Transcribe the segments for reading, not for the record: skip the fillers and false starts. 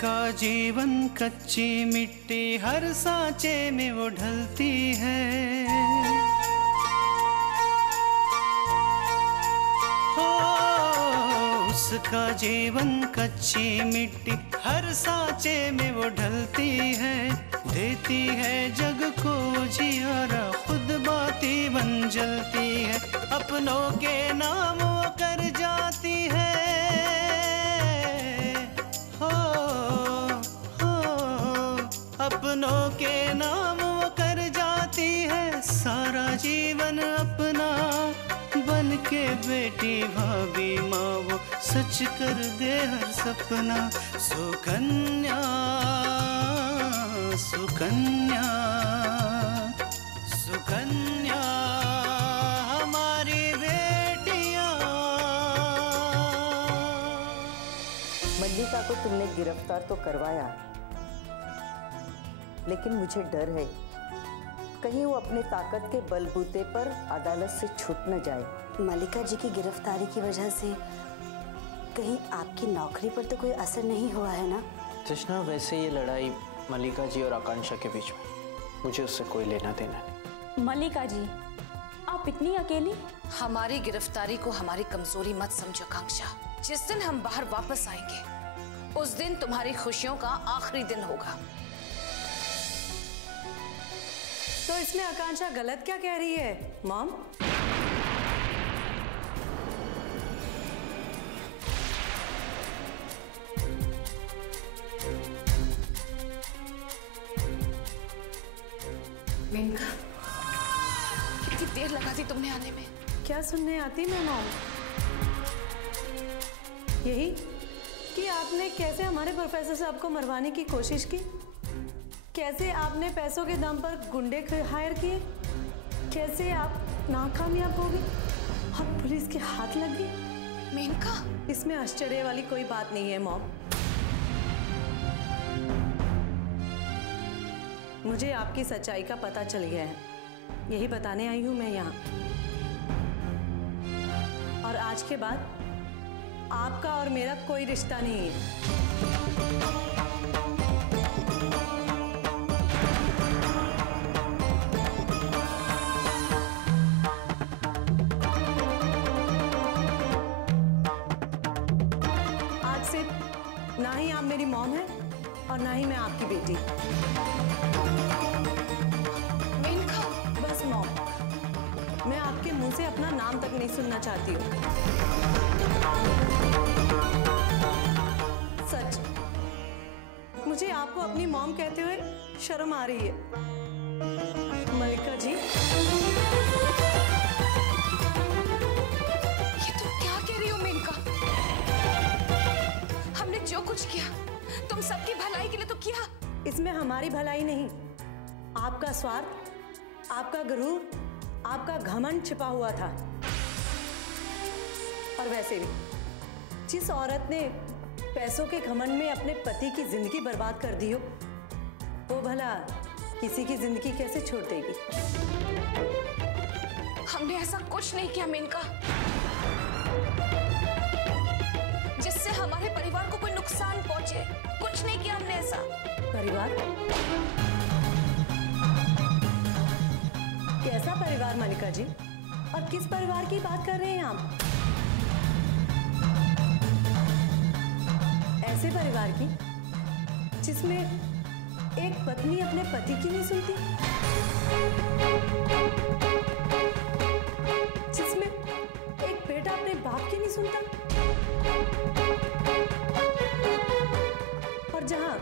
उसका जीवन कच्ची मिट्टी हर सांचे में वो ढलती है। हो उसका जीवन कच्ची मिट्टी हर सांचे में वो ढलती है। देती है जग को जियारा खुद बाती बन जलती है। अपनों के नाम वो कर जाती है। अपनों के नाम वो कर जाती है। सारा जीवन अपना बन के बेटी भाभी माँ वो सच कर दे हर सपना। सुकन्या सुकन्या सुकन्या हमारी बेटियाँ। मल्लिका को तुमने गिरफ्तार तो करवाया, लेकिन मुझे डर है कहीं वो अपने ताकत के बलबूते पर अदालत से छूट न जाए। मल्लिका जी की गिरफ्तारी की वजह से कहीं आपकी नौकरी पर तो कोई असर नहीं हुआ है ना? कृष्णा, वैसे ये लड़ाई मल्लिका जी और आकांक्षा के बीच में, मुझे उससे कोई लेना देना नहीं। मल्लिका जी, आप इतनी अकेली? हमारी गिरफ्तारी को हमारी कमजोरी मत समझो आकांक्षा। जिस दिन हम बाहर वापस आएंगे उस दिन तुम्हारी खुशियों का आखिरी दिन होगा। तो इसमें आकांक्षा गलत क्या कह रही है मॉम? मेनका, कितनी देर लगा दी तुमने आने में? क्या सुनने आती मैं मॉम? यही कि आपने कैसे हमारे प्रोफेसर साहब को मरवाने की कोशिश की, कैसे आपने पैसों के दम पर गुंडे हायर किए, कैसे आप नाकामयाब हो गई और पुलिस के हाथ लग गई। मेनका, इसमें आश्चर्य वाली कोई बात नहीं है मॉम। मुझे आपकी सच्चाई का पता चल गया है, यही बताने आई हूं मैं यहाँ। और आज के बाद आपका और मेरा कोई रिश्ता नहीं है। ना ही आप मेरी मॉम है और ना ही मैं आपकी बेटी। मेनका, बस मॉम, मैं आपके मुंह से अपना नाम तक नहीं सुनना चाहती हूँ। सच, मुझे आपको अपनी मॉम कहते हुए शर्म आ रही है। मल्लिका जी, ये तुम क्या कह रही हो मेनका? हमने जो कुछ किया तुम सबकी भलाई के लिए तो किया। इसमें हमारी भलाई नहीं, आपका स्वार्थ, आपका गुरूर, आपका घमंड छिपा हुआ था। और वैसे भी जिस औरत ने पैसों के घमंड में अपने पति की जिंदगी बर्बाद कर दी हो, वो भला किसी की जिंदगी कैसे छोड़ देगी? हमने ऐसा कुछ नहीं किया मेनका जिससे हमारे परिवार को कोई नुकसान पहुंचे। कुछ नहीं किया हमने ऐसा। परिवार? कैसा परिवार मल्लिका जी? और किस परिवार की बात कर रहे हैं आप? ऐसे परिवार की जिसमें एक पत्नी अपने पति की नहीं सुनती, जिसमें एक बेटा अपने बाप की नहीं सुनता, और जहां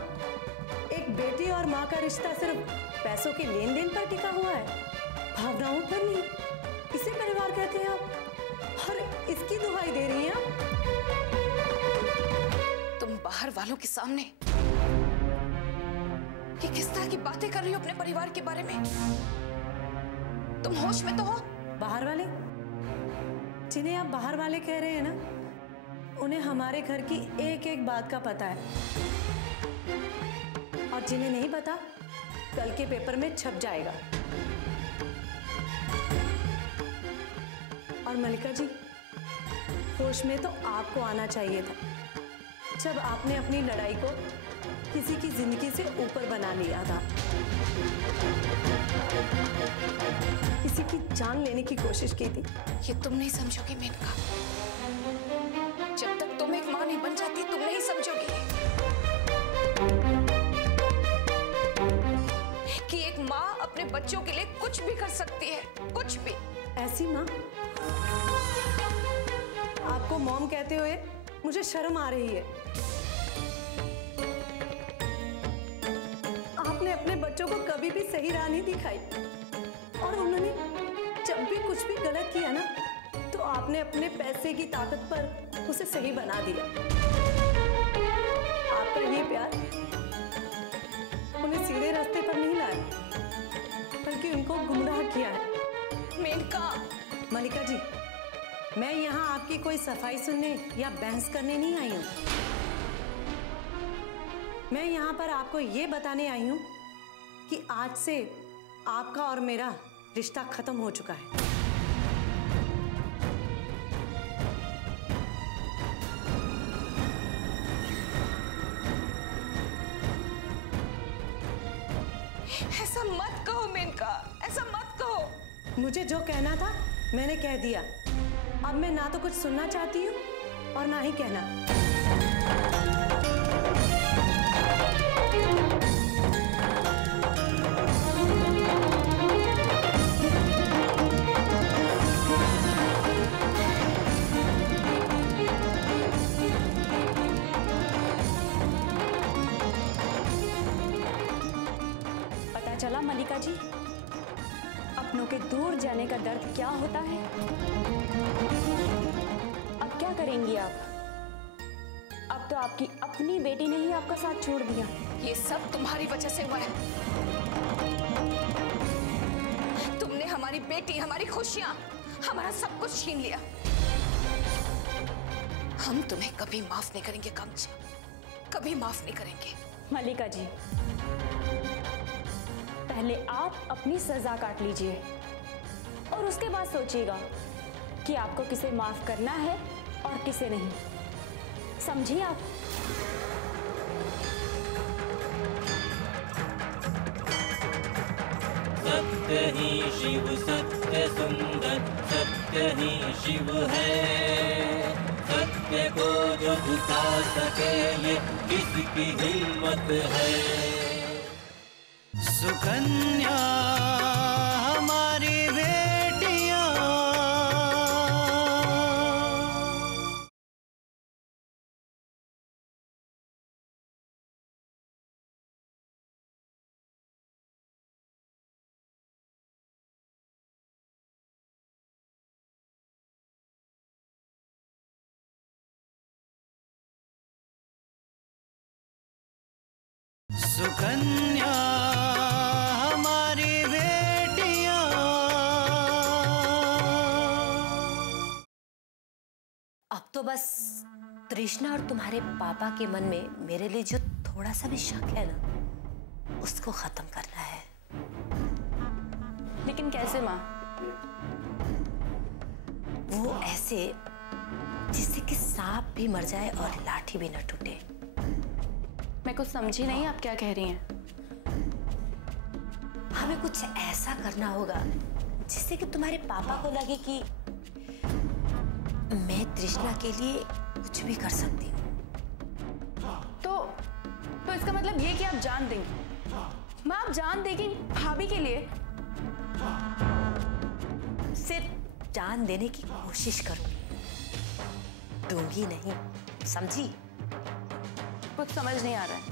एक बेटी और मां का रिश्ता सिर्फ पैसों के लेन देन पर टिका हुआ है, भावनाओं पर नहीं। इसे परिवार कहते हैं आप, और इसकी दुहाई दे रही हैं आप। तुम बाहर वालों के सामने ये किस तरह की बातें कर रही हो अपने परिवार के बारे में? तुम होश में तो हो? बाहर वाले, जिन्हें आप बाहर वाले कह रहे हैं ना, उन्हें हमारे घर की एक एक बात का पता है, और जिन्हें नहीं पता कल के पेपर में छप जाएगा। और मल्लिका जी, होश में तो आपको आना चाहिए था जब आपने अपनी लड़ाई को किसी की जिंदगी से ऊपर बना लिया था, किसी की जान लेने की कोशिश की थी। ये तुम नहीं समझोगी मेनका। जब तक तुम एक माँ नहीं बन जाती तुम नहीं समझोगी कि एक माँ अपने बच्चों के लिए कुछ भी कर सकती है, कुछ भी। ऐसी माँ? आपको मॉम कहते हुए मुझे शर्म आ रही है। आपने अपने बच्चों को कभी भी सही राह नहीं दिखाई, और उन्होंने जब भी कुछ भी गलत किया ना, तो आपने अपने पैसे की ताकत पर उसे सही बना दिया। आपका ये प्यार उन्हें सीधे रास्ते पर नहीं लाया, बल्कि उनको गुमराह किया है। मेनका। मलिका जी, मैं यहाँ आपकी कोई सफाई सुनने या बहस करने नहीं आई हूँ। मैं यहाँ पर आपको ये बताने आई हूँ कि आज से आपका और मेरा रिश्ता खत्म हो चुका है। ऐसा मत कहो मेनका, ऐसा मत कहो। मुझे जो कहना था मैंने कह दिया। अब मैं ना तो कुछ सुनना चाहती हूँ और ना ही कहना। पता चला मलिका जी, अपनों के दूर जाने का दर्द क्या होता है। अब क्या करेंगी आप? अब तो आपकी अपनी बेटी ने ही आपका साथ छोड़ दिया। ये सब तुम्हारी वजह से हुआ है। तुमने हमारी बेटी, हमारी खुशियां, हमारा सब कुछ छीन लिया। हम तुम्हें कभी माफ नहीं करेंगे कांक्षा, कभी माफ नहीं करेंगे। मलिका जी, पहले आप अपनी सजा काट लीजिए और उसके बाद सोचिएगा कि आपको किसे माफ करना है और किसे नहीं। समझिए आप? सत्य ही शिव, सत्य सुंदर, सत्य ही शिव है। सत्य को जो झुका सके ये किसकी हिम्मत है। सुकन्या हमारी बेटियां, सुकन्या हमारी बेटियां। अब तो बस तृष्णा और तुम्हारे पापा के मन में मेरे लिए जो थोड़ा सा भी शक है ना, उसको खत्म करना है। लेकिन कैसे माँ? वो ऐसे जिससे कि सांप भी मर जाए और लाठी भी न टूटे। मैं कुछ समझी नहीं, आप क्या कह रही हैं? हमें कुछ ऐसा करना होगा जिससे कि तुम्हारे पापा को लगे कि मैं तृष्णा के लिए कुछ भी कर सकती हूँ। तो इसका मतलब ये कि आप जान देंगी? माँ, आप जान देगी भाभी के लिए? सिर्फ जान देने की कोशिश करूंगी, दूंगी नहीं, समझी? कुछ समझ नहीं आ रहा है।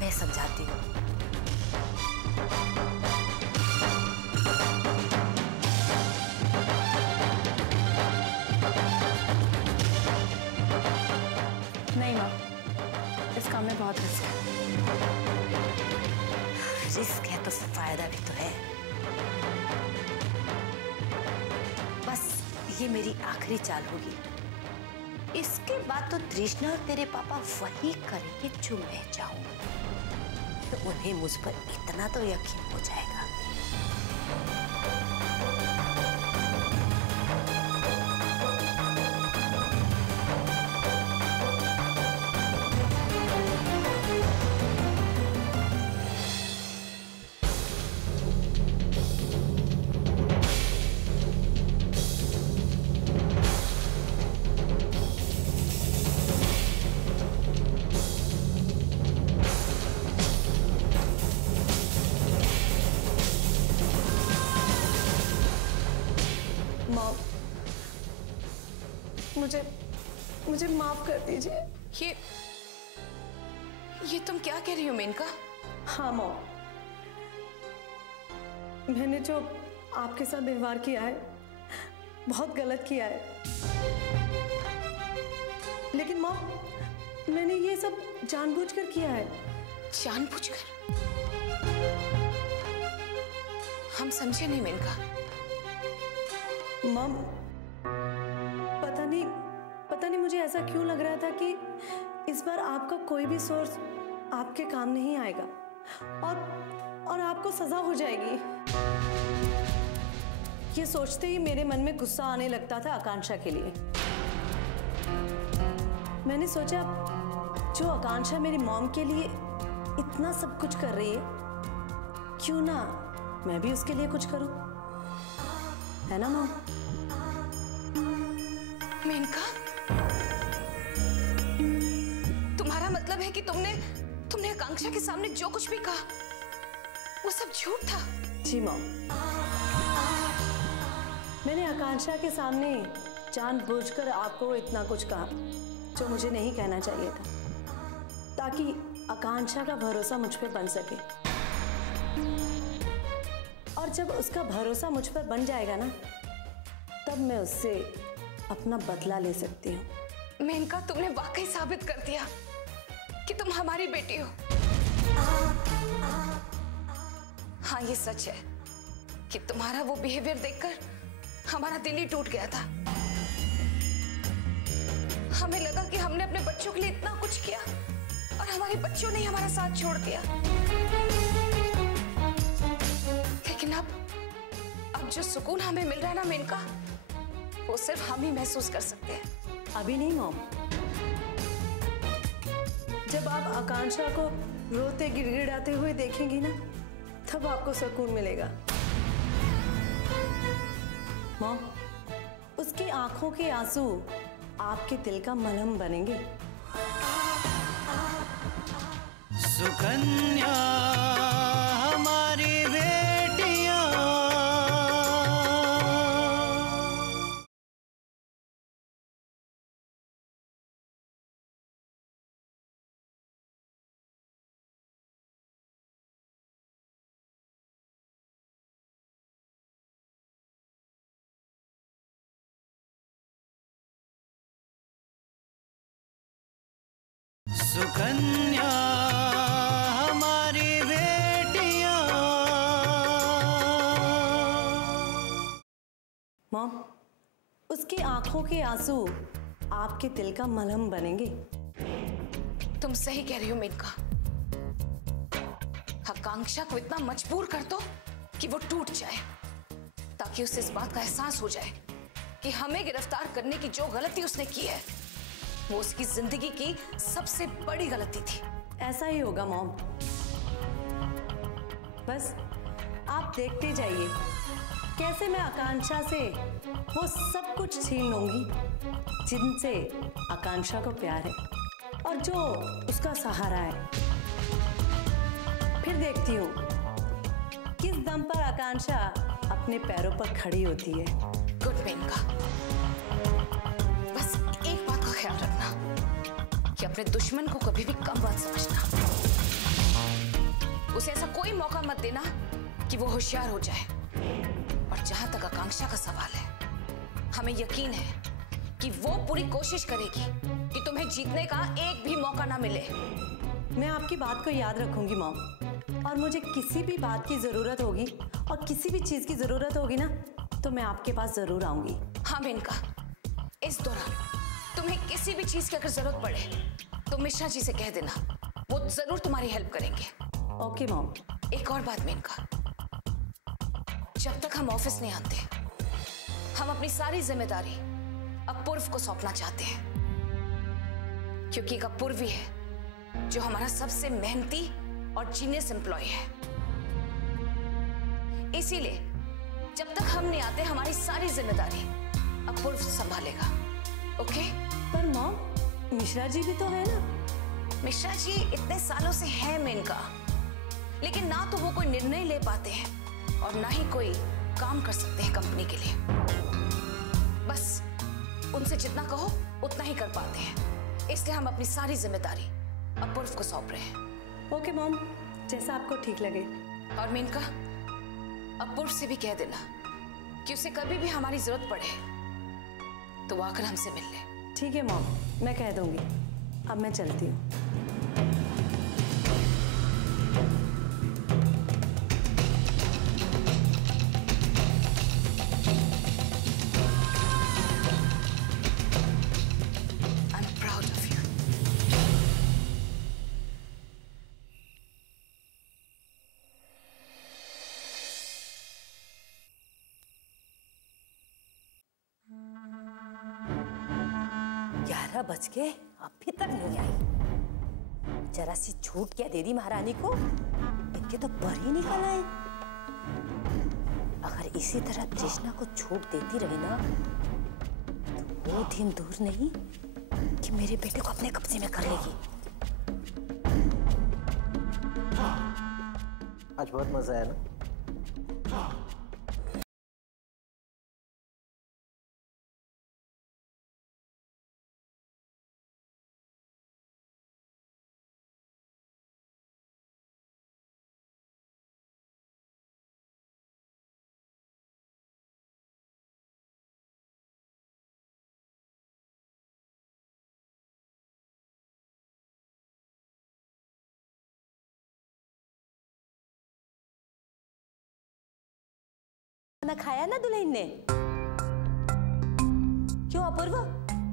मैं समझाती हूँ। नहीं माँ, इस काम में बहुत रिस्क है। रिस्क है तो फायदा भी तो है। बस ये मेरी आखिरी चाल होगी। इसके बाद तो तृष्णा और तेरे पापा वही करेंगे जो मैं चाहूं। तो उन्हें मुझ पर इतना तो यकीन हो जाएगा। मॉम, मुझे माफ कर दीजिए। ये तुम क्या कह रही हो मेनका? हाँ मॉम, मैंने जो आपके साथ व्यवहार किया है बहुत गलत किया है, लेकिन मॉम मैंने ये सब जानबूझकर किया है। जानबूझकर? हम समझे नहीं मेनका। मॉम पता नहीं मुझे ऐसा क्यों लग रहा था कि इस बार आपका कोई भी सोर्स आपके काम नहीं आएगा और आपको सजा हो जाएगी। ये सोचते ही मेरे मन में गुस्सा आने लगता था आकांक्षा के लिए। मैंने सोचा जो आकांक्षा मेरी मॉम के लिए इतना सब कुछ कर रही है, क्यों ना मैं भी उसके लिए कुछ करूं, है ना मॉम? मेनका, तुम्हारा मतलब है कि तुमने आकांक्षा के सामने जो कुछ भी कहा वो सब झूठ था? जी मॉम, मैंने आकांक्षा के सामने जानबूझकर आपको इतना कुछ कहा जो मुझे नहीं कहना चाहिए था, ताकि आकांक्षा का भरोसा मुझ पर बन सके। और जब उसका भरोसा मुझ पर बन जाएगा ना, तब मैं उससे अपना बदला ले सकती हूँ। मेनका, तुमने वाकई साबित कर दिया कि तुम हमारी बेटी हो। हाँ, ये सच है कि तुम्हारा वो बिहेवियर देखकर हमारा दिल ही टूट गया था। हमें लगा कि हमने अपने बच्चों के लिए इतना कुछ किया और हमारे बच्चों ने हमारा साथ छोड़ दिया। लेकिन अब जो सुकून हमें मिल रहा है ना मेनका, वो सिर्फ हम ही महसूस कर सकते हैं। अभी नहीं मॉम, जब आप आकांक्षा को रोते गिड़गिड़ाते हुए देखेंगी ना, तब आपको सुकून मिलेगा। मॉम, उसकी आंखों के आंसू आपके दिल का मलहम बनेंगे। सुकन्या हमारी बेटियां, सुकन्या हमारी बेटियां। मॉम, उसकी आंखों के आंसू आपके दिल का मलहम बनेंगे। तुम सही कह रही हो मेनका। आकांक्षा को इतना मजबूर कर दो कि वो टूट जाए, ताकि उसे इस बात का एहसास हो जाए कि हमें गिरफ्तार करने की जो गलती उसने की है वो उसकी जिंदगी की सबसे बड़ी गलती थी। ऐसा ही होगा मॉम। बस आप देखते जाइए कैसे मैं आकांक्षा से वो सब कुछ छीन लूंगी जिनसे आकांक्षा को प्यार है और जो उसका सहारा है। फिर देखती हूँ किस दम पर आकांक्षा अपने पैरों पर खड़ी होती है। गुड मेनका, बस एक बात का ख्याल रखना कि अपने दुश्मन को कभी भी कम मत समझना। उसे ऐसा कोई मौका मत देना कि वो होशियार हो जाए। और जहां तक आकांक्षा का सवाल है, हमें यकीन है कि वो पूरी कोशिश करेगी कि तुम्हें जीतने का एक भी मौका ना मिले। मैं आपकी बात को याद रखूंगी मॉम, और मुझे किसी भी बात की जरूरत होगी और किसी भी चीज की जरूरत होगी ना, तो मैं आपके पास जरूर आऊंगी। हाँ मेनका, इस दौरान तुम्हें किसी भी चीज की अगर जरूरत पड़े तो मिश्रा जी से कह देना, वो जरूर तुम्हारी हेल्प करेंगे। Okay mom. एक और बात मेनका, जब तक हम ऑफिस नहीं आते, हम अपनी सारी जिम्मेदारी अपूर्व को सौंपना चाहते हैं, क्योंकि एक अपूर्वी है जो हमारा सबसे मेहनती और जीनियस एम्प्लॉय है। इसीलिए जब तक हम नहीं आते, हमारी सारी जिम्मेदारी अपूर्व संभालेगा। ओके? पर मॉम, मिश्रा जी भी तो है ना। मिश्रा जी इतने सालों से है मेनका, लेकिन ना तो वो कोई निर्णय ले पाते हैं और ना ही कोई काम कर सकते हैं कंपनी के लिए। उनसे जितना कहो उतना ही कर पाते हैं, इसलिए हम अपनी सारी जिम्मेदारी अपूर्व को सौंप रहे हैं। ओके मॉम, जैसा आपको ठीक लगे। और मेनका, अपूर्व से भी कह देना कि उसे कभी भी हमारी जरूरत पड़े तो वो आकर हमसे मिल ले। ठीक है मॉम, मैं कह दूंगी। अब मैं चलती हूँ। बच के अभी तक नहीं आई। जरा सी छूट क्या दे दी महारानी को, इनके तो पर ही निकल आए। अगर इसी तरह तृष्णा को छूट देती रही ना तो वो दिन दूर नहीं कि मेरे बेटे को अपने कब्जे में कर लेगी। आज बहुत मजा आया ना? खाना खाया ना दुल्हन ने? क्यों अपूर्व,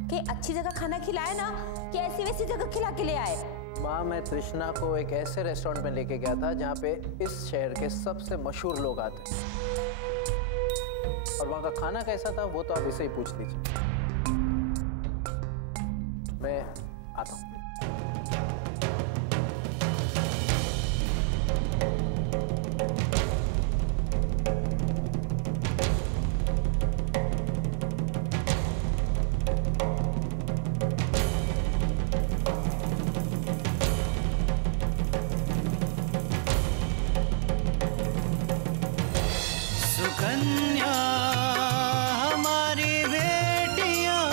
कि अच्छी जगह खाना खिलाए ना कि ऐसी वैसी जगह खिला के ले आए? माँ, मैं तृष्णा को एक ऐसे रेस्टोरेंट में लेके गया था जहाँ पे इस शहर के सबसे मशहूर लोग आते हैं, और वहाँ का खाना कैसा था वो तो आप इसे ही पूछ लीजिए। मैं आता हूँ। सुकन्या हमारी बेटियां,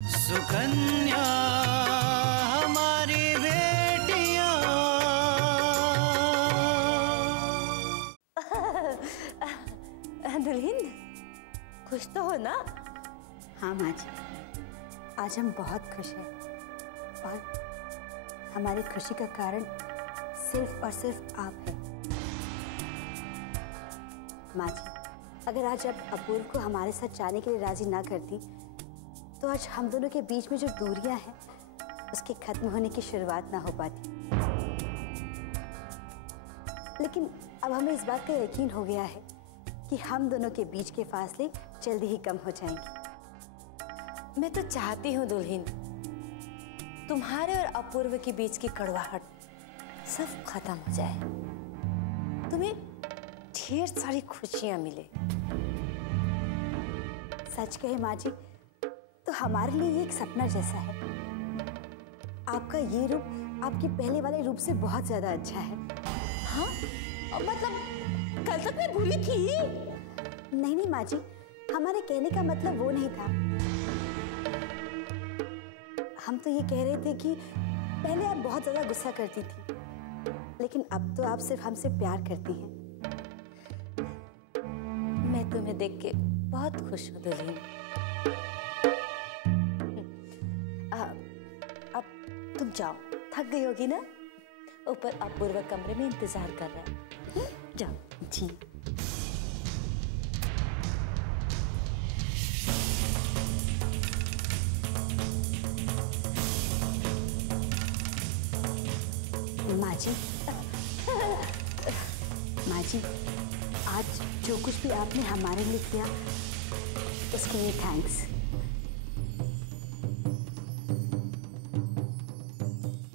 सुकन्या हमारी बेटियां। दुल्हन, खुश तो हो ना? हाँ माँ जी, आज हम बहुत खुश हैं और हमारी खुशी का कारण सिर्फ और सिर्फ आप हैं। माँ जी, अगर आज आप अपूर्व को हमारे साथ जाने के लिए राजी ना करती तो आज हम दोनों के बीच में जो दूरियां हैं उसके खत्म होने की शुरुआत ना हो पाती। लेकिन अब हमें इस बात का यकीन हो गया है कि हम दोनों के बीच के फासले जल्दी ही कम हो जाएंगे। मैं तो चाहती हूँ दुल्हन, तुम्हारे और अपूर्व के बीच की कड़वाहट सब खत्म हो जाए, तुम्हें ढेर सारी खुशियां मिले। सच कहे माँ जी तो हमारे लिए ये एक सपना जैसा है। आपका ये रूप आपके पहले वाले रूप से बहुत ज्यादा अच्छा है। हाँ, मतलब कल तक मैं बुरी थी? नहीं नहीं माँ जी, हमारे कहने का मतलब वो नहीं था। हम तो ये कह रहे थे कि पहले आप बहुत ज्यादा गुस्सा करती थी, लेकिन अब तो आप सिर्फ हमसे प्यार करती हैं। मैं तुम्हें देख के बहुत खुश हूँ दुल्हन। अब तुम जाओ, थक गई होगी ना? ऊपर अपूर्व कमरे में इंतजार कर रहा है। जाओ। जी। माँ जी, माँ जी, आज जो कुछ भी आपने हमारे लिए किया उसके लिए थैंक्स।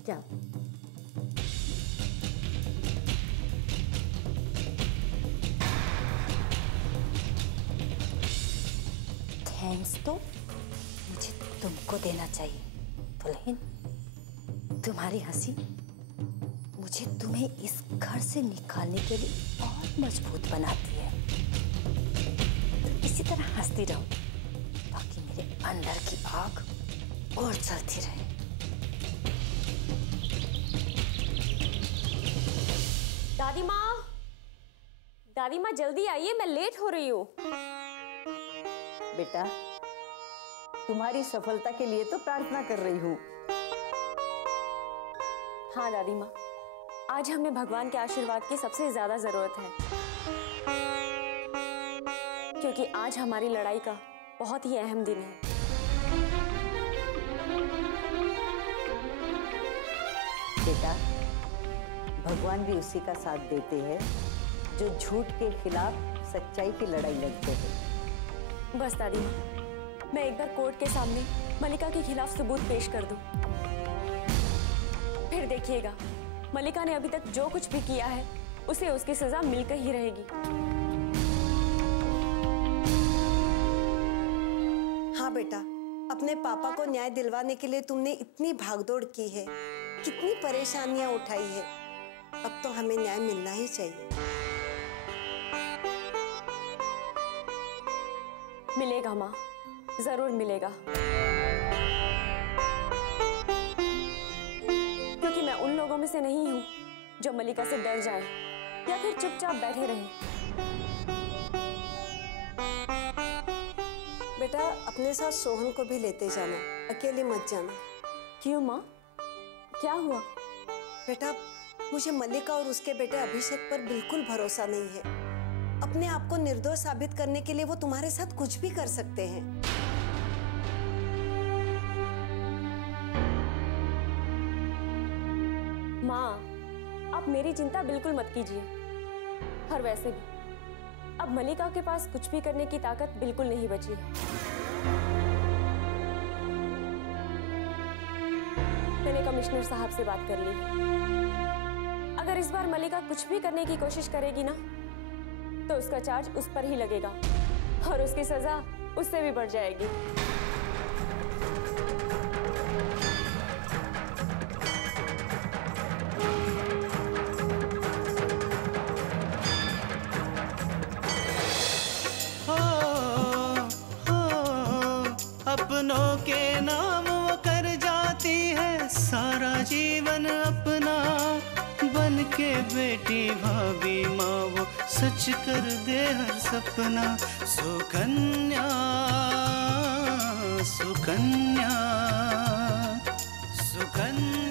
जाओ। तो मुझे तुमको देना चाहिए। दुल्हन, तुम्हारी हंसी मुझे तुम्हें इस घर से निकालने के लिए और मजबूत बनाती है। तो इसी तरह हंसती रहो ताकि मेरे अंदर की आग और जलती रहे। दादी माँ जल्दी आइए, मैं लेट हो रही हूँ। बेटा, तुम्हारी सफलता के लिए तो प्रार्थना कर रही हूँ। हाँ दादी माँ, आज हमें भगवान के आशीर्वाद की सबसे ज्यादा जरूरत है, क्योंकि आज हमारी लड़ाई का बहुत ही अहम दिन है। बेटा, भगवान भी उसी का साथ देते हैं जो झूठ के खिलाफ सच्चाई की लड़ाई लड़ते हैं। बस दादी माँ, मैं एक बार कोर्ट के सामने मलिका के खिलाफ सबूत पेश कर दूं। फिर देखिएगा, मलिका ने अभी तक जो कुछ भी किया है उसे उसकी सजा मिलकर ही रहेगी। हाँ बेटा, अपने पापा को न्याय दिलवाने के लिए तुमने इतनी भागदौड़ की है, कितनी परेशानियां उठाई है। अब तो हमें न्याय मिलना ही चाहिए। मिलेगा माँ, जरूर मिलेगा, क्योंकि मैं उन लोगों में से नहीं हूँ जो मलिका से डर जाए या फिर चुपचाप बैठे रहे। बेटा, अपने साथ सोहन को भी लेते जाना, अकेले मत जाना। क्यों माँ, क्या हुआ? बेटा, मुझे मलिका और उसके बेटे अभिषेक पर बिल्कुल भरोसा नहीं है। अपने आप को निर्दोष साबित करने के लिए वो तुम्हारे साथ कुछ भी कर सकते हैं। माँ, आप मेरी चिंता बिल्कुल मत कीजिए। और वैसे भी अब मलिका के पास कुछ भी करने की ताकत बिल्कुल नहीं बची है। मैंने कमिश्नर साहब से बात कर ली। अगर इस बार मलिका कुछ भी करने की कोशिश करेगी ना, तो उसका चार्ज उस पर ही लगेगा और उसकी सजा उससे भी बढ़ जाएगी। अपनों के नाम वो कर जाती है सारा जीवन अपना, बन के बेटी भाभी माँ वो सच कर दे हर सपना। सुकन्या सुकन्या सुकन्या।